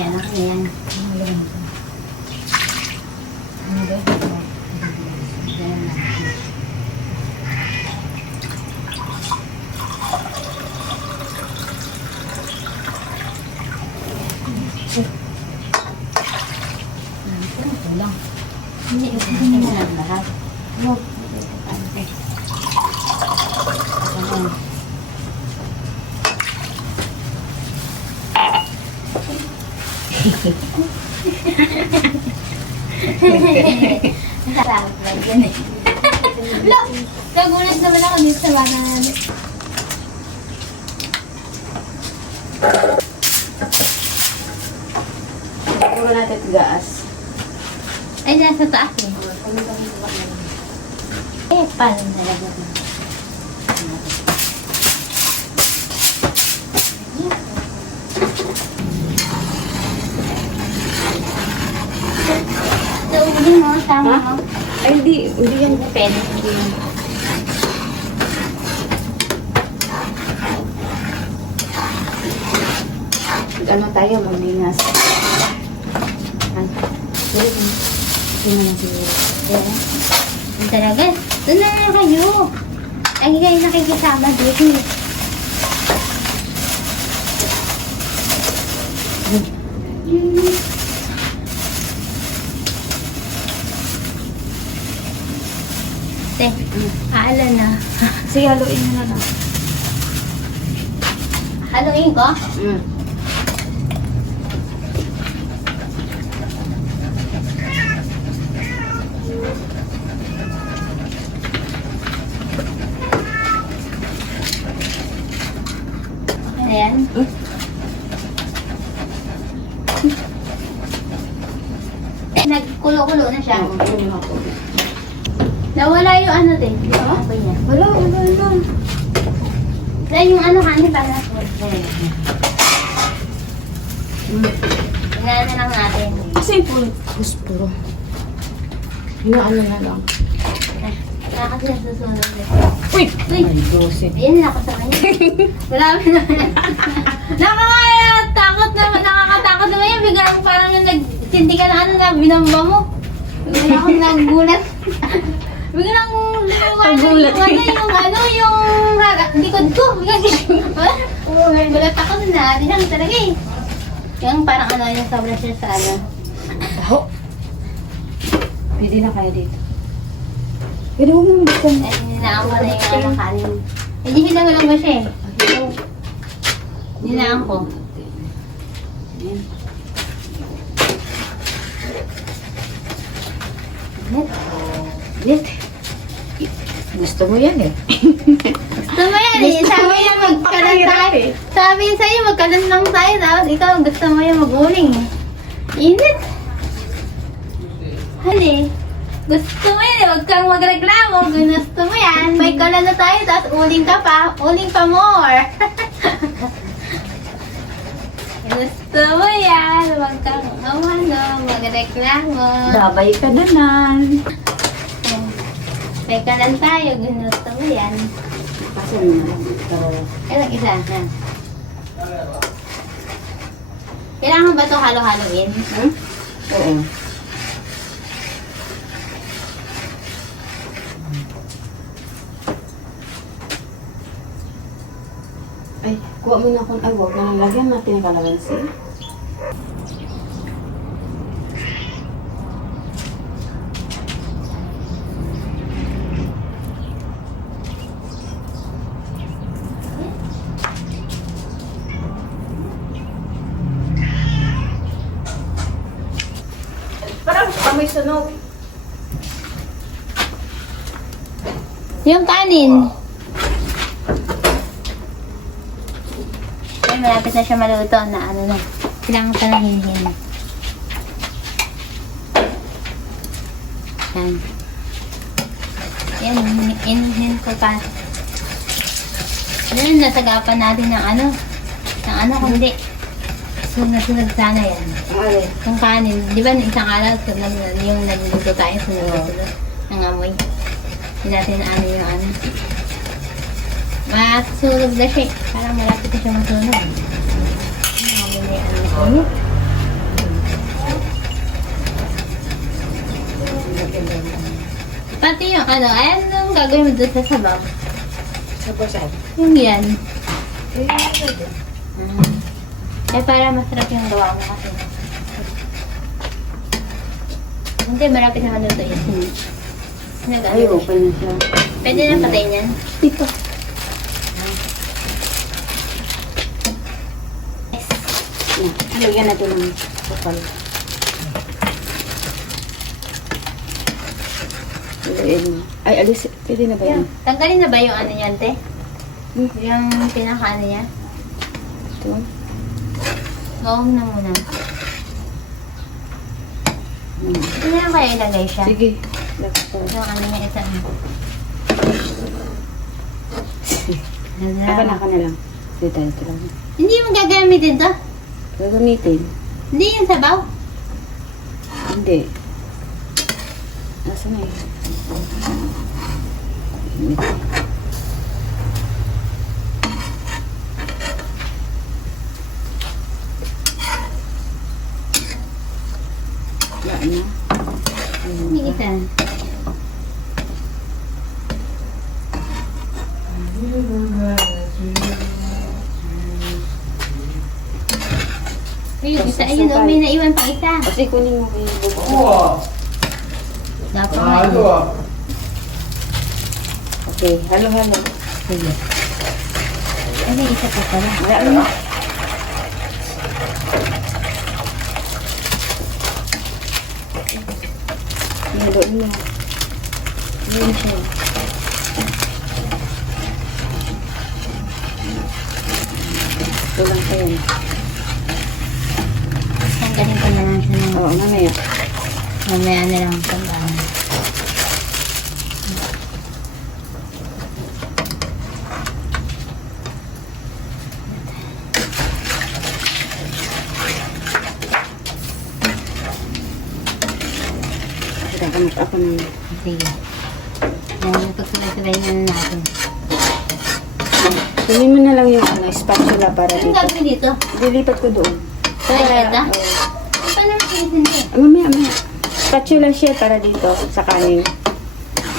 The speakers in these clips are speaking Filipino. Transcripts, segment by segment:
Yan ako yan. Ano ba? Yan lang. Kulang. Hindi, hindi na lang lahat. Ano? Ano? Nasarap lang yun eh. Look! Nagulat naman ako dito sa bata namin. Puro natin gas. Ay, nasa taas eh. Eh, paano talaga? Hindi mo, tama mo. Ay, hindi yan. Pwede, hindi yan. Ano tayo, maglingas. Hindi naman siguro. Ang talaga. Doon na nga kayo. Lagi kayo nakikisama dito. Te, aala na. Sige, haluin mo na lang. Haluin ko? Mm. Ayan. Nagkulo-kulo na siya. Nawala yung ano din. Yung apoy niya. Wala. Dahil yung ano kanin para na Tingnan na lang natin. Kasi yung puspuro. Hinaano na lang. Nakakasi ang susunod din. Uy! Uy! Ay, dose. Ayan na ako sa kanya. Marami naman. Nakakatakot naman. Nakakatakot naman yan. Biglang parang yung nagsinti ka na ano na binamba mo. Biglang ako nagulat. Biglang Nagulat. yung likod ko. Biglang gulat ako na. Di lang talaga eh. Yung parang ano yung sobrang siya sa ano. Taho. Pwede na kaya dito. Pwede mo mong buksan. Eh, hinaan ko na yung ano kanin. Eh, di hinang ba siya eh. Hinaan ko. Ayan. Lit. Gusto mo yan eh. Gusto mo yan eh. Gusto Sabi mo niya yan, magkalan magpakahirap tayo. eh. Sabi niya sa'yo magkalan lang tayo. Tapos ikaw gusto mo yan mag-uling eh. Init. Hali. Gusto mo yan eh. Huwag kang magreklamo. Gusto mo yan. May kalan na tayo. Tapos uling ka pa. Uling pa more. Gusto mo yan. Huwag kang magreklamo. Dabay ka naman. May kalan tayo. Gusto mo yan. Kasi mo na lang. Ilang isa, ha? Kailangan ba ito halo-haloin? Hmm? Oo. Ay, kuha mo na kung ay, huwag na nalagyan natin yung kalamansi. Parang amoy sunog. Yung kanin. Ay, malapit na siya maluto na ano na. Kailangan pa na hinihin. Yan. Yan, hinihin ko pa. Yan, nasagapan natin ng ano. Ng ano, kundi. Sunod-sunod sana yan. Ay, Yung kanin, di ba isang araw, sunod yung nagluluto tayo, sunod-sunod ng amoy. Hindi natin ano yung ano. Masunog na siya. Parang malapit na siya masunog. Ang amoy na yung ano. Ano, anong gagawin mo doon sa sabaw? Sa posan. Yung yan. Eh, pwede. Eh, para masarap yung gawa mo kasi. Hindi, malapit naman doon tayo. Ay, open na siya. Pwede na patayin yan. Dito. Halagyan natin ng kupal. Ay, alis. Pwede na ba yan? Tanggalin na ba yung ano niyan, te? Hmm. Yung pinaka-ano niya? Ito. Gawin na muna. Ito na lang kaya ilagay siya. Sige. Lagay ko. Yung ano niya, ito. Aka na lang. Dito, ito lang. Hindi mo gagamitin to? Gagamitin. Hindi yung sabaw? Hindi. Nasa na yun? Wala na. Hindi isa. Ayun, isa. Ayun, oh, may naiwan pang isa. Kasi kunin mo yung buko. Dapat nga. Okay, halo-halo. Sige. Ay, may isa pa pala. Wala na. Halo niya. Yun siya. Ito lang pa yan. Tanggalin ko na lang siya ng Oo, mamaya. mamaya na lang tanggalin. Kakamot ako ng... Sige. Yan, pagsulay-sulay na natin. Kunin mo na lang yung spatula para Anong dito. gagawin dito? Dilipat ko doon. Ay, ito? oo. Paano hindi? Mamaya. Spatula siya para dito sa kanin.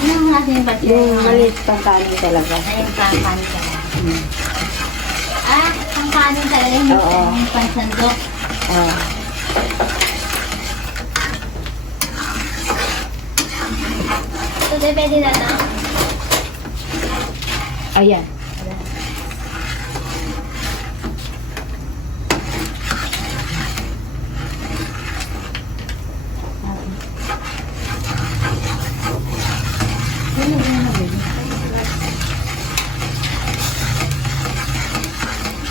Ano ang ating batyo? Yung maliit pang kanin talaga. Ay, yung pangkanin talaga. Ah, pangkanin talaga. Hindi Oo. yung pansandok. Ah. So, pwede na ito. Ayan.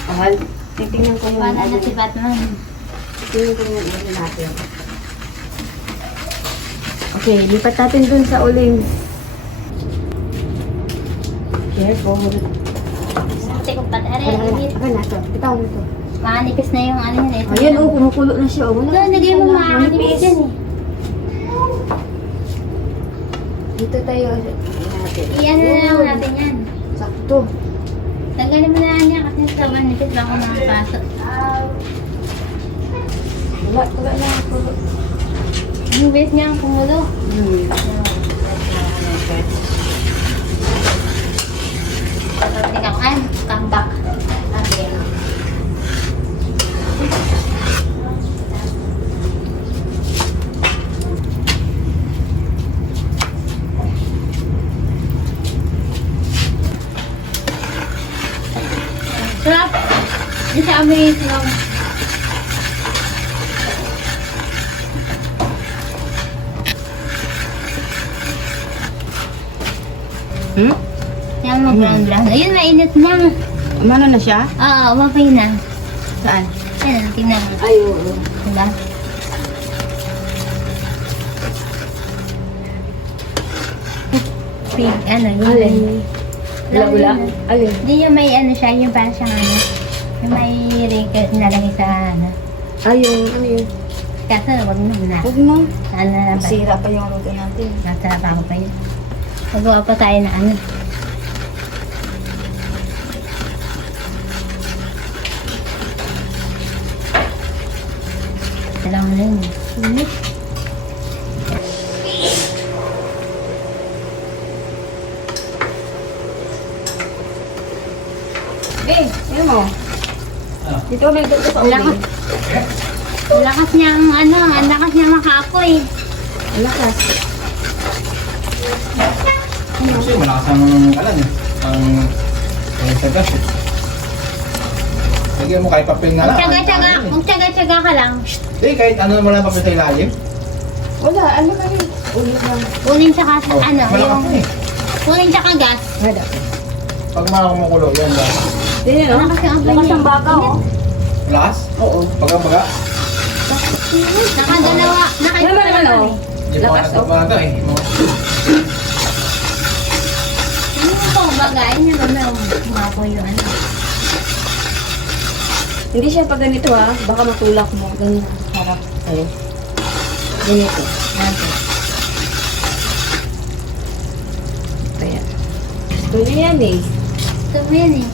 Mahal. Titingnan ko yung Paano na si Batman? Titingnan ko yung ulo natin. Okay, lipat natin dun sa uling. Careful. Kasi kung patari, Ako na to. Bitaw mo to. maanipis na yung ano yun. Ito. Ayan, oh, kumukulo na siya. Oh. Wala, lagay mo maanipis yan eh. Dito tayo. Natin. Iyan na lang natin yan. Sakto. Tanggalin mo na yan kasi sa manipis baka makapasok. Wala na ako. Yung base niya ang kumulo. Tingnan ko, ay, comeback. Okay. Sarap! Di sa amin yung yung brown brown. Ayun, mainit na. Umano na siya? Oo, umapay na. Saan? Ayan, tingnan mo. Ay, oo. Diba? Pink, ano, yun. Ula-ula? Alin? Hindi yung may ano siya, yung parang siyang ano. Yung may record nalagay sa ano. Ay, yung ano yun? Kaso, wag mo na. Huwag mo. Ano na ba? Masira pa yung luto natin. Nasa trabaho pa yun. Magawa pa tayo na ano. Alam mo na yun. Dito may dito sa Wala ka. uling. Ang lakas niyang, ano, ang lakas niyang makaapoy. Ang lakas. Kasi malakas ang kalan eh. Ang sa gas eh. Lagyan mo kahit papel na lang. Magtyaga-tyaga ka lang. Eh, kahit ano naman ang papel sa ilalim. Wala, ano ba yun? Uling lang. Uling tsaka, Oh, ano, malakas yung, na eh. uling tsaka gas. Wala. Pag makakumukulo, yan ba? Hindi no? Lakas yung apoy Lakas niya. ang baga oh. Malakas? Oo. Baga-baga. Nakadalawa, Naman naman oh. Hindi mo Lakas, oh. natin eh. Ano yung pang bagay niya ba may umapoy yung ano? Hindi siya pag ganito ha. Baka matulak mo. Ganyan. Harap. Ayun. Ganito. Kaya. Gusto niya yan eh. Ito mo yan eh.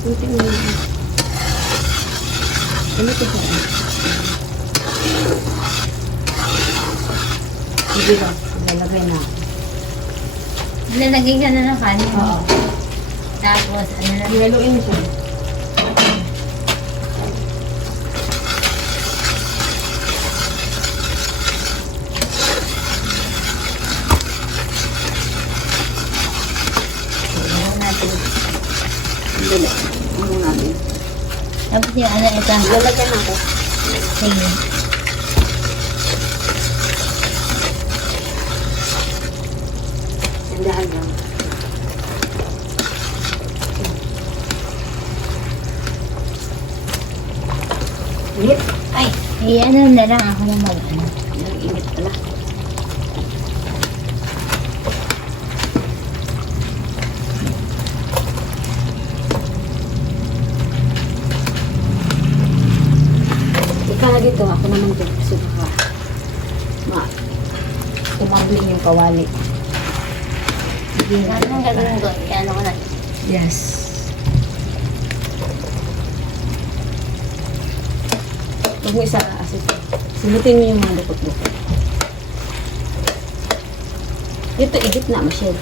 Buti mo yun. Ganito siya. Sige ba? Lalagay na. Lalagay ka na ng kanin. Oo. Tapos, ano na. Haluin mo siya. Ano natin. Dali. Ano natin? Tapos yung ano, ito. Lalagyan ako. Sige. Nandahan lang. Init. Ay, ano na lang ako na mag-ano. Ang init pala. Ika na dito, ako naman dito. Kasi baka tumambling yung kawali. Ano ang gagawin ko? Ano ko na. Yes. Huwag mo isa kasi sinutin mo yung mga lupot-lupot. Ito, igit na, Michelle.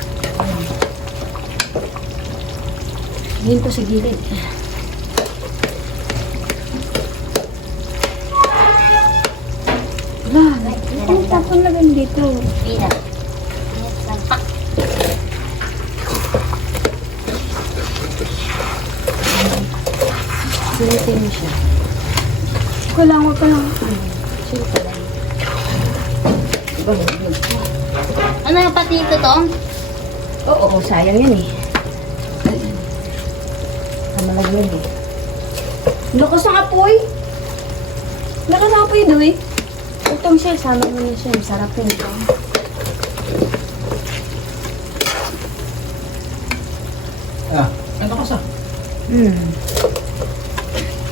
Ngayon ko sa gilid. Wala, ang tapon na rin dito. Pila. Yes, lampak. Sinutin mo siya. Huwag ka lang. Sino ka lang? Diba, Ano, pati ito to? Oo, sayang yan eh. Kamalag yun eh. Lakas ng apoy. Lakas ng apoy doy. Itong siya, sama mo na siya. Masarap yun ito. Ah, ano ka sa?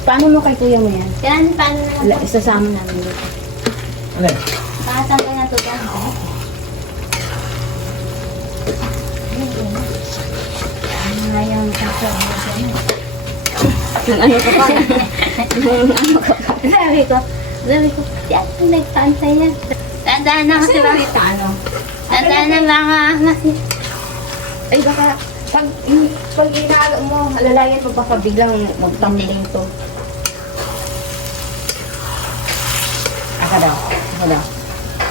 Paano mo kay kuya mo yan? Yan, paano na Wala, lang? isasama namin dito. Ano eh? Pakatanggal na ito to. Ano nga yung sasabihin? Nang ano ka pa? Nang ano ka pa? Sabi ko, yan, nagpantay yan. Tandaan na kasi ba? ano? Tandaan na mga kasi. Ay baka, pag inaalo mo, alalayan mo baka biglang magtambling to. Aka daw. Aka daw.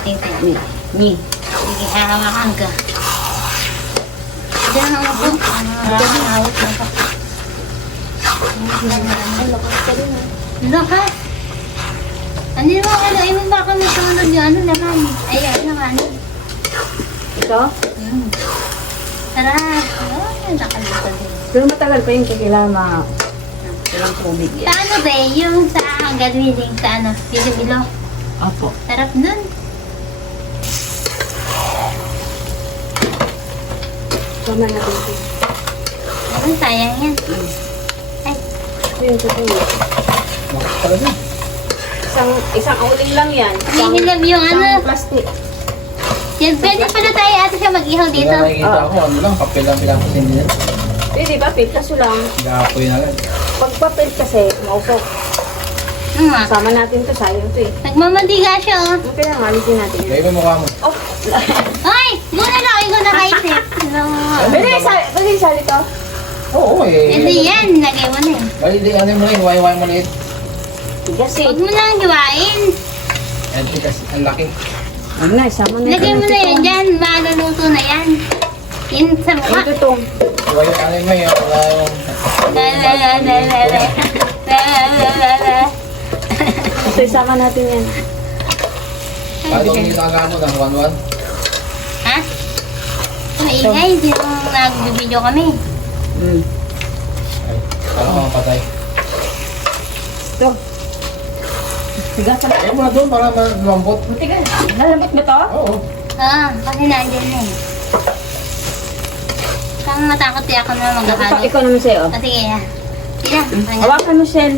Tingnan. Ni. Sige, hahawakan ka. Diyan ang ako. Hawak na ka. Lakas. Ano yung mga ano? Ay, baka may sumunod yung ano naman. Ayan naman. Ito? Sarap. Oh, nakalito din. Pero matagal pa yung kailangan walang tubig Sa yan. ano ba, yung sa Gadwiling, sa ano, Bilo-Bilo. Opo. Sarap nun. Tama natin ito. Ay, sayang yan. Ay, Ito yung totoo. Malakas talaga. Isang uling lang yan. hinilab yung ano. Plastic. Yan, pwede pala tayo ate siya mag-ihaw dito. Kaya nakikita ko, ano lang, papel lang pinapasin din. Pwede ba? Kaso lang, Nag-aapoy na agad. pag papel kasi, mausok. Ano nga? Sama natin to, sayang to eh. Nagmamandiga siya, oh. Ano kaya nga, alisin natin yan. Gaya mo yung mukha mo. Oh! Ay! Muna lang, ikaw nakaisip. Ano? Pwede isali to? Oo, eh. Hindi yan, nilagay mo na eh. Bali, ano mo na yun, way maliit. Tigas eh. Huwag mo nang hiwain. Yan, tigas, ang laki. Huwag na, isama na. Lagay mo na yan dyan, maluluto na yan. Yun sa mukha. Ito to. Way, ano mo yun, wala yung... Ito, isama natin yan. Paano kung ginagawa mo ng 1-1? Ha? Maingay, sino nag-video kami? Mm. Ay, paano ka mapatay? Ito. Tigas na. Ayaw mo na doon para malambot. Tigas. Nalambot ba to? Oo. Kasi nandiyan na eh. Kang matakot di ako na maghahalo. Ikaw naman sa'yo. Sige, ha. Sige, Hawakan mo, Shell.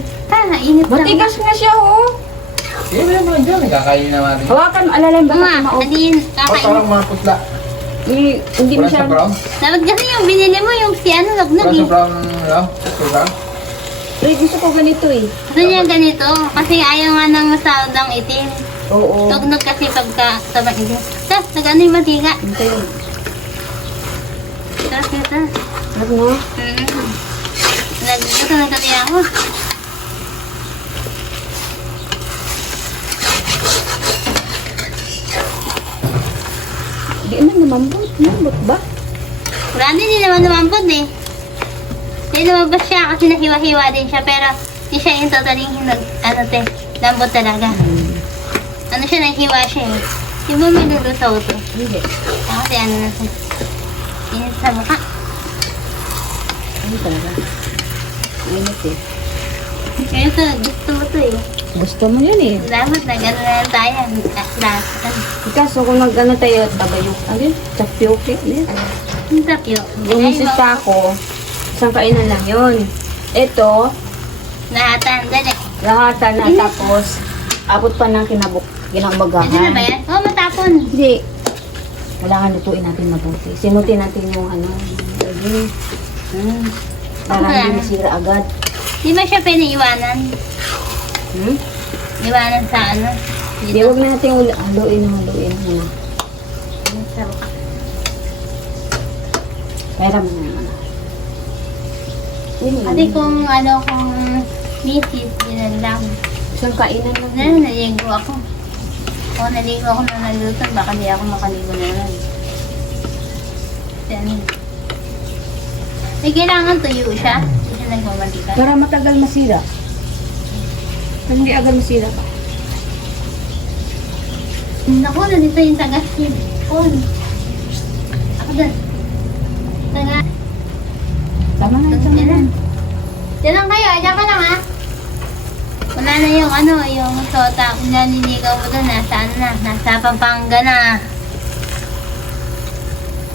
init lang. Matigas nga siya, oh. Sige mo naman dyan, kakainin na natin. Hawakan mo, alalay ba Mama, ka hindi Oh, kakain. parang mga putla. Hindi mo Wala siya... sa brown? Dapat kasi yung binili mo, yung si ano, nagnog Wala sa eh. brown, ano? Sa brown? Uy, gusto ko ganito eh. Gusto niya ganito, kasi ayaw nga ng masadang itim. Oo. Nagnog kasi pagka sabang itim. Tapos, nag-ano yung mantika. Ito yun. Tapos, ito. Ano mo? Ito, nagkatiya ako. Hindi naman namambot. Namambot ba? Wala din, hindi naman lumampod eh. Hindi lumabas siya kasi nahiwa-hiwa din siya, pero hindi siya yung totaling lambot talaga. Ano siya, nahiwa siya eh. Di ba may lulusaw to? Hindi. Kasi ano na siya. Init sa mukha. Ano talaga? Init eh. Kaya ito, gusto mo to eh. Gusto mo yun eh. Dapat na gano'n na lang tayo. Lahat. Kaso kung nag-ano tayo, tabayok. Ano yun? Tapioke. Ano yun? Ang tapyo. Gumisit ka ako. Isang kainan lang yun. Ito, Lahatan, dali. lahatan na tapos abot pa ng kinabuk. Ito na ba Ginambagahan. yan? Oo, matapon. Hindi. Kailangan lutuin natin mabuti. Simutin natin yung ano. Para Wala hindi na. masira agad. Di ba siya pwede iwanan? Hmm? Iwanan sa ano? Hindi, huwag na natin haluin muna. Sa mukha. Pera mo na naman. Yun Kasi kung ano, kung misis, yun lang. Isang kainan lang. Naligo ako. Kung naligo ako na naluto, baka di ako makaligo na lang. Yan. Eh, kailangan tuyo siya. Hindi siya nagmamantika. Para matagal masira. Para hindi agad masira pa. Naku, nandito yung tagas niya. Ako dun. Taga. Tama na, tama Yan na. lang. Yan lang kayo. Diyan ka lang ha. Wala na yung ano, yung sota. Naninigaw mo doon. Nasa ano na. Nasa Pampanga na.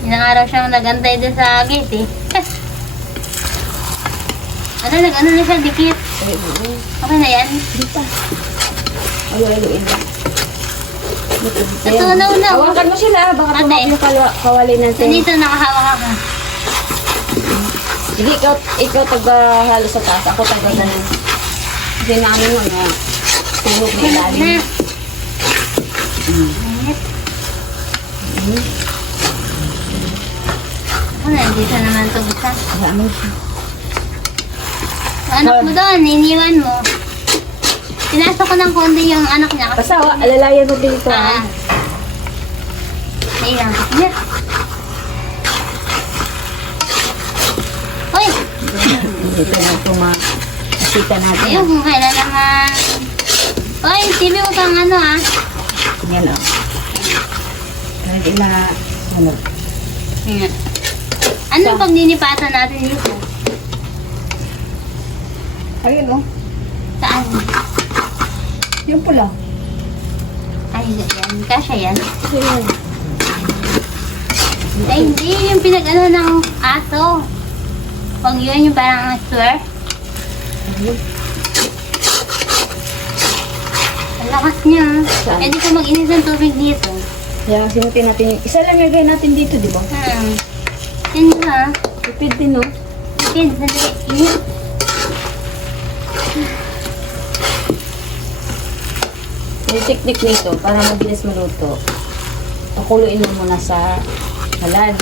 Ilang araw siyang nagantay doon sa gate eh. Ano, nag-ano na siya, dikit. Okay na yan. Dito. Haluin lang. Natunaw na. Hawakan mo sila. Baka Ate. pumak yung kawali natin. Nandito nakahawak ako. Hindi, ikaw taga-halo sa taas. Ako taga-ganun. Kasi namin mo na. Tulog na Tulog ilalim. na. Init. Ako na, dito naman ito isa. Ano siya? Anak mo doon, iniwan mo. Pinasok ko ng konti yung anak niya. Basta, alalayan mo dito. Ah. Ayan. Yeah. Hoy! Dito na ito makasita natin. Ayun, kung kailan naman. Hoy, TV mo kang ano ah. Yan o. Para di na, ano. Ayan. Anong pagninipatan natin dito? Ayun o. Saan? Yung pula. Ay, yan. Kasha yan. Ayun. Ay, hindi. Yung pinag-ano ng aso. Pag yun, yung parang swear. Ang lakas niya. Saan? Pwede ka mag-inis ng tubig dito. Kaya sinutin natin yung, isa lang lagay natin dito, di ba? Yan ha. Tipid din, no? Kids, sandali. Yung technique nito, para mabilis maluto, pakuluin mo muna sa halad.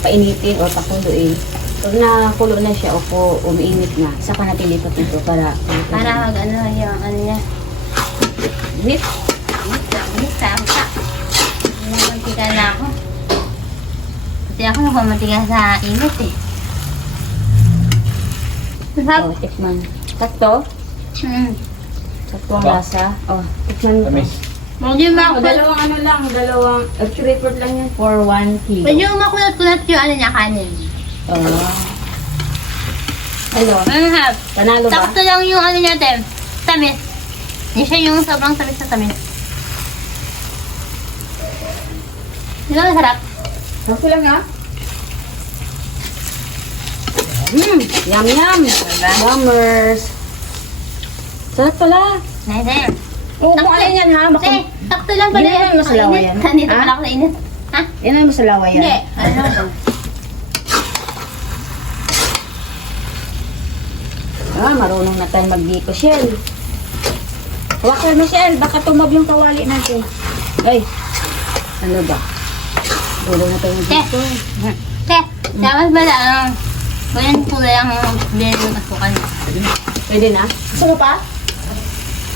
Painitin o pakuluin. Pag nakulo na siya o umiinit na, saka natin lipat ito para Para mag-ano yung ano niya. Init. Tama. Namamantika na ako. Kasi ako nagmamantika sa init eh. Oh, tikman. Sakto? Hmm. Sakto ang lasa. Oh, tikman mo. Tamis. Medyo Dalawang ano lang, report lang yan for 1 kilo. Medyo makulat-kulat yung ano niya kanin. Oh. Ano? Mahal. Panalo ba? Sakto lang yung ano niya, Tem. Tamis. Hindi siya yung sobrang tamis na tamis. Di ba masarap? Sakto lang ha? Yum yum! Bummers! Sarap pala! Nice. Oo, kung alin yan ha? Baka... Eh, sakto lang pala Hindi naman masalawa yan. Nandito Ha? pala ako sa init. Ha? Yan ang masalawa yan. Hindi. Ano to? Marunong na tayo mag-dito, Shell. Huwag mo, Shell. Baka tumab yung kawali natin. Ay, ano ba? Marunong na tayo mag-dito. Te, dapat ba lang? Ganyan ko lang bilhin ng asukan. Pwede na? Gusto mo pa?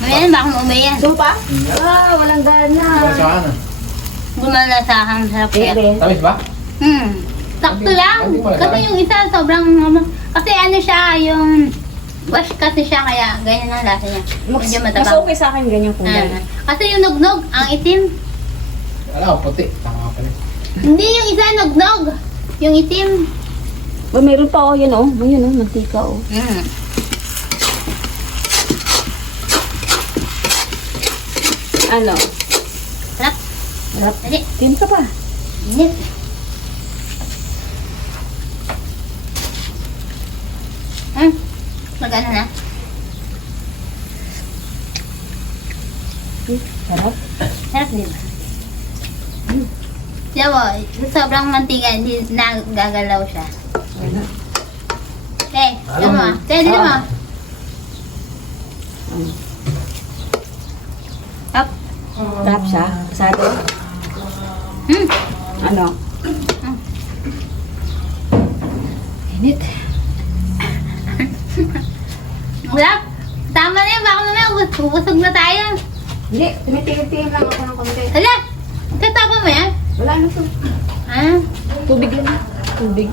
Ngayon, baka umayan. Gusto mo pa? Walang gana. Diba sa ano? Gumala sa akin, sarap kaya. Pwede. Tamis ba? Sakto lang. Hindi pala Kasi tayo. yung isa sobrang, kasi ano siya, yung wash kasi siya, kaya ganyan ang lasa niya. Medyo Mas matabang. okay sa akin ganyan kulay. Kasi yung nugnog, ang itim. Ano, puti. Tama ka pala. Hindi yung isa nugnog. Yung itim. Ba, meron pa oh, yan oh. Yun oh, mantika oh. Ano? Sarap. Sarap. Dali. Tin ka pa. Init. Mag-ano na? Sarap. Sarap din ba? Diyan mo, sobrang mantika, hindi nagagalaw siya. Te, diyan mo. Te, diyan mo. Up. Sarap siya. Kasado. Ano? Init. Sarap. Tama na yun, baka mamaya busog na tayo. Hindi, tumitigil-tigil lang ako ng konti. Hala, katapon mo yan? Wala na to. Ah, Tubig lang. Tubig.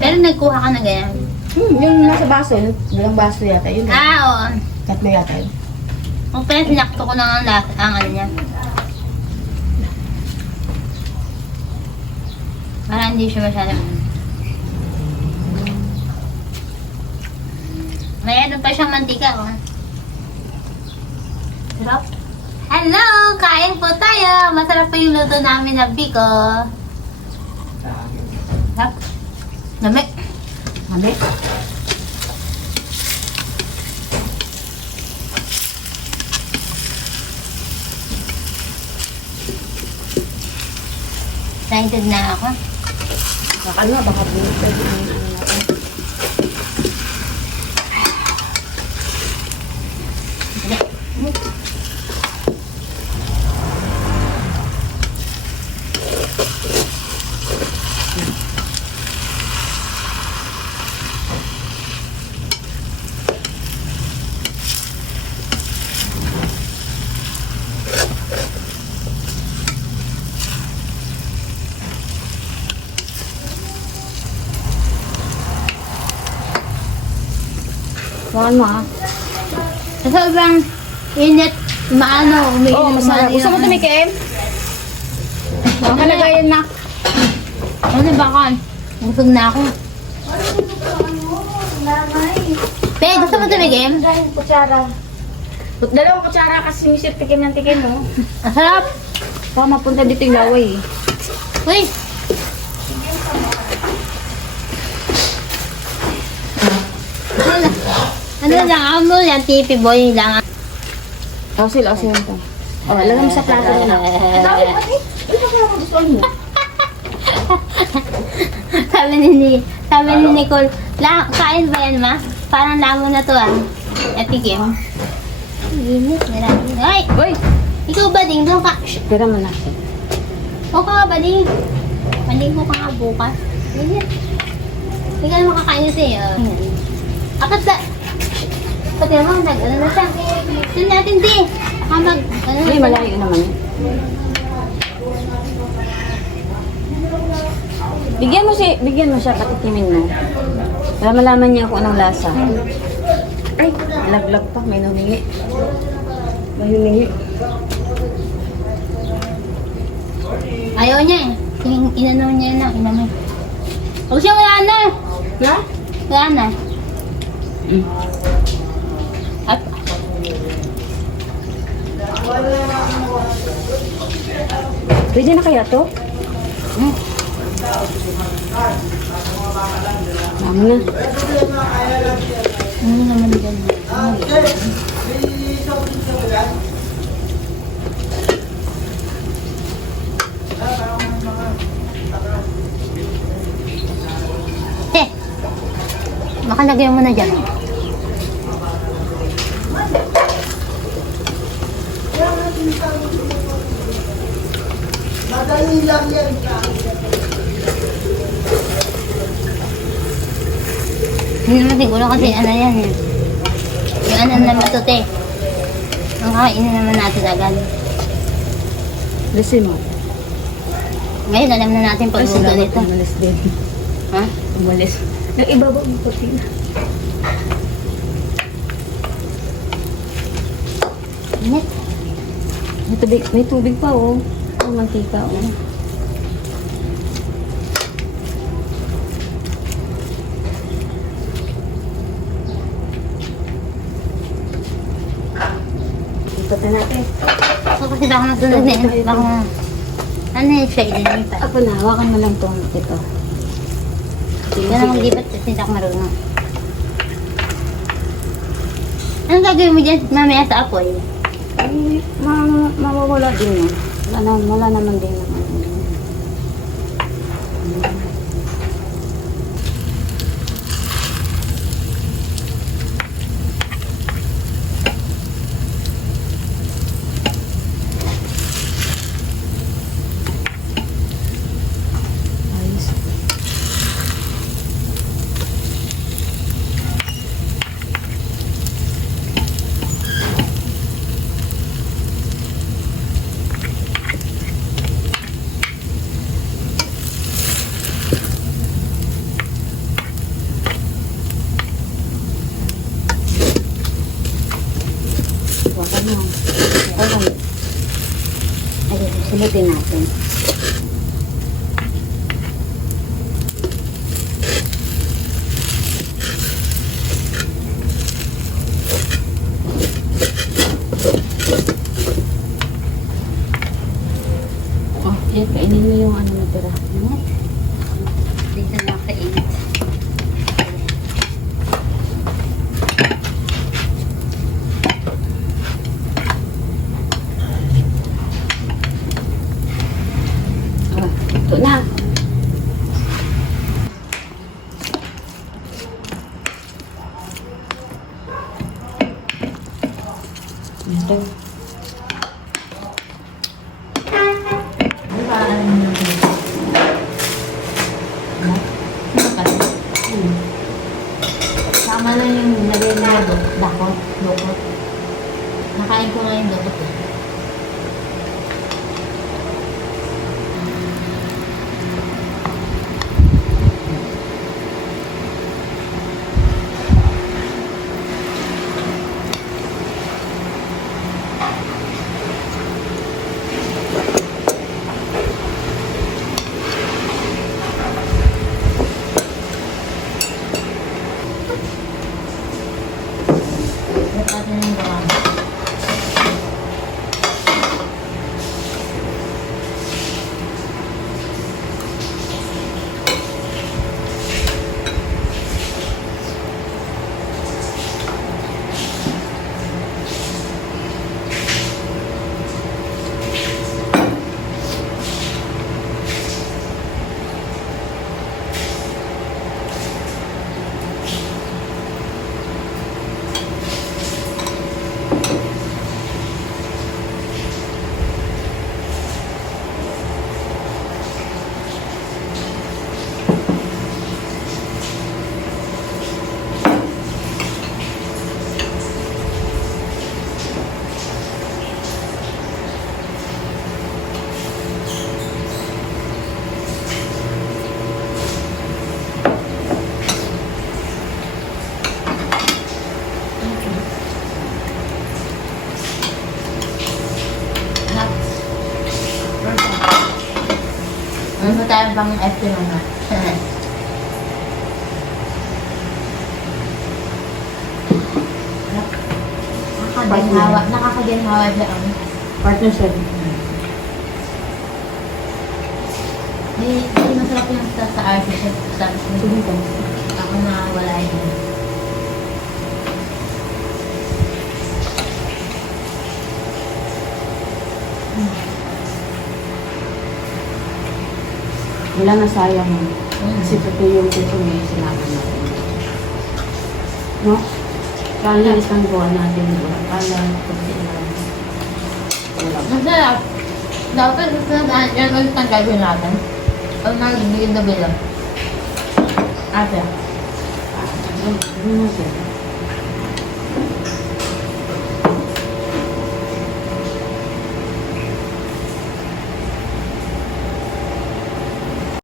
pero nagkuha ka na ganyan. Yung nasa baso, walang baso yata yun. Oo. Tatlo yata yun. Kung pala sinakto ko na ang ano niya. Para hindi siya masyadong... May ano pa siyang mantika, oh. Sarap. Hello! Kain po tayo! Masarap pa yung luto namin na biko. Sarap. Dami. Mami. Excited na ako. Baka ano, baka bulit. Saan mo ah? Sa sobrang init, maano, umiinit. Oo, masarap. Gusto mo tumikim? Ang kalagayan na. Ano ba ka? Busog na ako. Pe, gusto mo tumigim? Dahil kutsara. Dalawang kutsara kasi misip tikim ng tikim mo. Ang sarap. Baka mapunta dito yung laway eh. Uy! Ano lang, ano yan, TV boy lang. Ausil lang to. Oh, lagay mo sa plato na. Sabi ni Nicole, kain ba yan ma? Parang lamo na to ah. Atikim. Init, marami. Ay! Uy! Ikaw ba ding doon ka? Shh! Tira mo na. O ka ba ding? Maligo ka nga bukas. Init. Hindi ka naman kakain siya eh. Akat sa... Pati naman, ano na siya. Doon natin, di. Baka mag... Ano Ay, malayo naman. Bigyan mo siya, patikimin mo. Para malaman niya kung anong lasa. Ay, laglag pa, may humingi. May humingi. Ayaw niya eh. Inano niya na, inano. Huwag siya, wala na. Ha? Wala na. At, pwede na kaya to? Tama na. Ano naman dyan? Eh, baka lagyan mo na dyan. Hindi naman siguro kasi ano yan eh. Yung ano na matute. Ang kakainin naman natin agad. Listen mo. Ngayon alam na natin pag Ay, ganito. umalis din. Ha? Umalis. Nag-ibaba mo pa sila. Init. May tubig pa oh. Ang mantika oh. Ito na natin. So kasi baka masunod na yun. Baka ano yung siya ilinipat. Ako na, hawakan mo lang itong ito. Yan ang lipat kasi hindi ako marunong. Anong gagawin mo dyan mamaya sa apoy? Ay, mawawala din yun. Wala naman din naman. Ayos. Huwakan mo. Huwakan mo. Ay, susulitin natin. Oh, yan. Kainin mo yung ano natira. Dito na sa init. Ah, ito na. Ito. Tama na yung lagay na dakot, dokot. Nakain ko na yung dokot eh. Dapat na yung gawa. Meron mo tayo pang FT mama. Nakakaginhawa dyan ang Partner siya. Di masarap yung sa artificial. Tapos Sige ka. ako na wala yun. Wala na sayang. Kasi totoo yung ito may sinabi natin. No? Kala isang buwan natin, di ba? Kala pag sinabi. Wala. Masarap. Dapat nasadaan yan ulit ang gagawin natin. O nagiging na bilang. Ate. Ano natin?